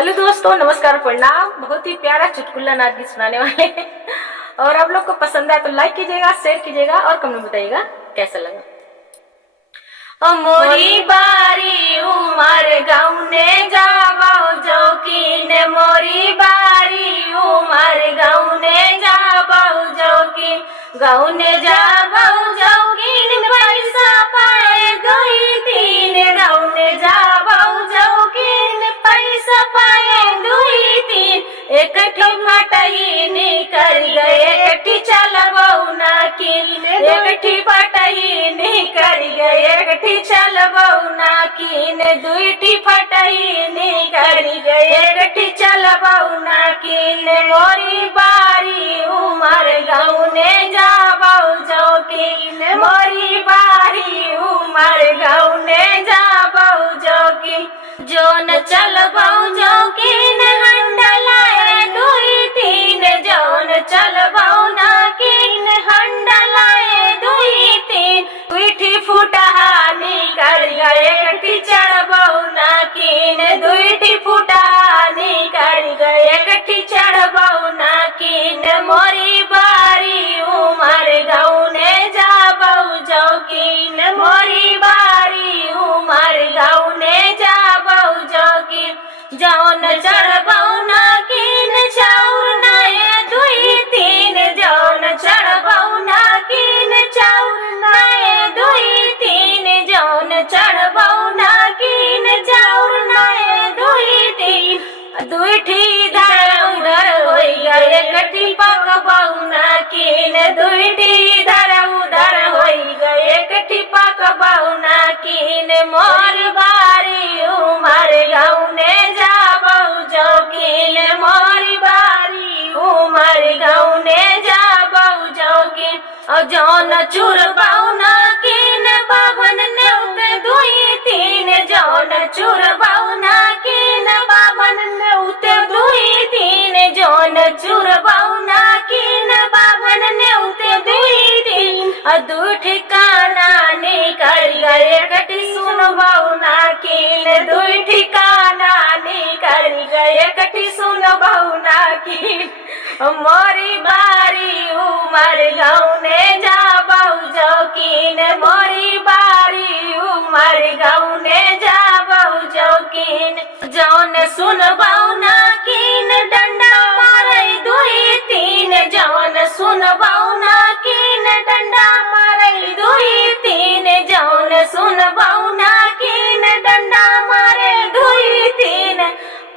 Hello दोस्तों, नमस्कार, प्रणाम। बहुत ही प्यारा चुटकुला नाच गीत सुनाने वाले हैं। और आप लोग को पसंद आए तो लाइक कीजिएगा, शेयर कीजिएगा और कमेंट बताइएगा कैसा लगा। मोरी बारी उमर गौने जाबो जोकीन, मोरी बारी उमर गौने जाबो जोकीन, गौने जाबो जोकीन, पैसा पाए दुई तीन, गौने जाबो जोकीन, पैसा पाए दुई तीन, एकठी फटही निकल गए, एकठी चलबो ना कीन, एकठी फटही निकल गए, एकठी चलबो ना कीन, दुईठी फटही निकल गए, एकठी चलबो ना कीन, मोरी बारी उमर गौने जाबो जोकीन, मोरी बारी उमर गौने जाबो जोकीन, जोन चलबो जोकीन, हंडलाए दुई तीन, जोन चलबो ना कीन, हंडलाए दुई तीन, दुईठी फुटहा निकल गए, एकठी चढ़बो ना कीन, दुईठी फुटहा निकल गए, एकठी चढ़बो ना कीन, मोरी बारी उमर गौने जाबो जोकीन, मोरी बारी उमर गौने जाबो जोकीन, जौन चढ़बो ना कीन, चाउर नाये दुई तीन, जौन चढ़बो ना कीन, चाउर नाये दुई तीन, जौन चढ़बो ना कीन, चाउर नाये दुई तीन, दुईठी इधर उधर होई गए, एकठी पकबो ना कीन, दुईठी इधर उधर होई गए, एकठी पकबो ना कीन, मोर बारी उमर गौने जाबो जोकीन, मोरी बारी उमर गौने जाबो जोकीन, और जौन चुरबो ना कीन, बाभन नेउते दुई तीन, जौन चुरबो ना कीन, बाभन नेउते दुई तीन, जौन चुरबो ना कीन, बाभन नेउते दुई तीन, दू ठिकाना निकल गए, एकठी सुनबो ना कीन, दुई ठिकाना निकल गए, एकठी सुनबो ना कीन, मोरी बारी उमर गौने जाबो जोकीन, मोरी बारी उमर गौने जाबो जोकीन, जौन सुनबो ना कीन, डंडा मारे दुई तीन, जौन सुनबो ना कीन, डंडा मारे दुई तीन, जौन सुनबो ना कीन, डंडा मारे दुई तीन,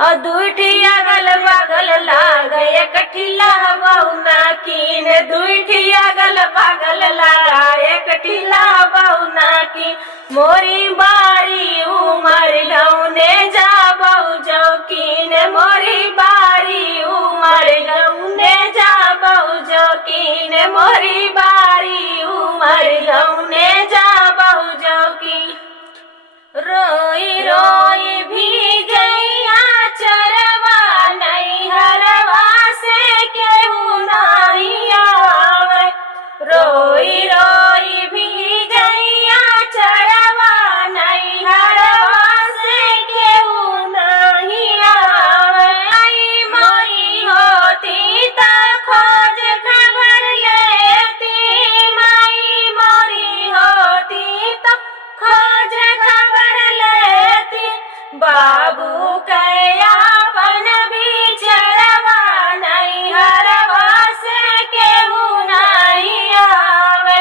और दुईठी अगल बगल लाग, एकठी लहबो ना कीन, दुईठी अगल बगल लगा, एकठी लहबो ना कीन, मोरी बारी उमर गौने जाबो जोकीन, मोरी बारी उमर गौने जाबो जोकीन, मोरी बारी उमर गौने जाबो जोकीन, रोई रोई भी गैया चरवा, नैहरवा से केहू नहीं आवे, रोई रोई भी गैया चरवा, नैहरवा से केहू नहीं आवे, आई मोरी होती त खोज खबर लेती, माई मोरी होती त खोज खबर लेती, बाबू कयापन बिचरवा, नैहरवा से केहू नहीं आवे,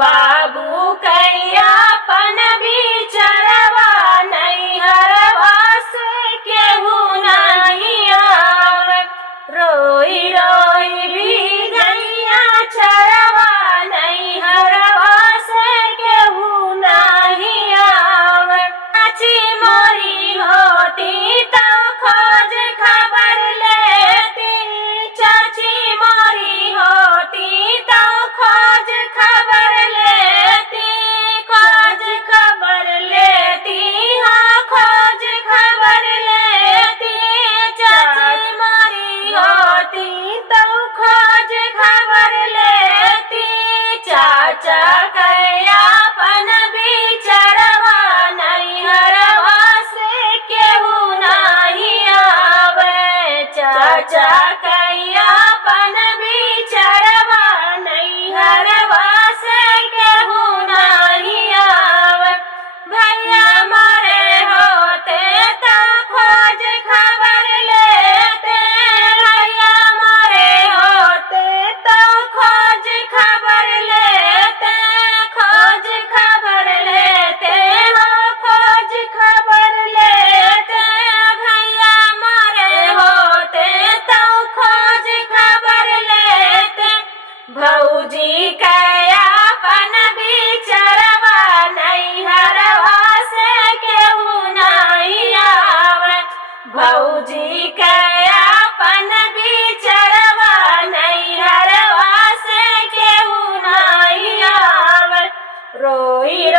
बाबू कयापन बिचरवा, नैहरवा से केहू नहीं आवे, रोई रोई भी गैया चरवा, नैहरवा से केहू नहीं आवे, चाची मोरी होती तो खोज खबर लेती, चाची मोरी होती तो खोज खबर लेती, बचा कैया पन बिचरवा नैहरवा से केहू नहीं आवत भैया मारे होते तो खोज खबर लेते भैया मारे होते तो खोज खबर लेते खोज खबर लेते हो खोज खबर लेते भैया मारे होते तो खोज खबर लेते भौजी कया पन बिचरवा नैहरवा से केहू नहीं आवत भौजी कया पन बिचरवा नैहरवा से केहू नहीं आवत रोई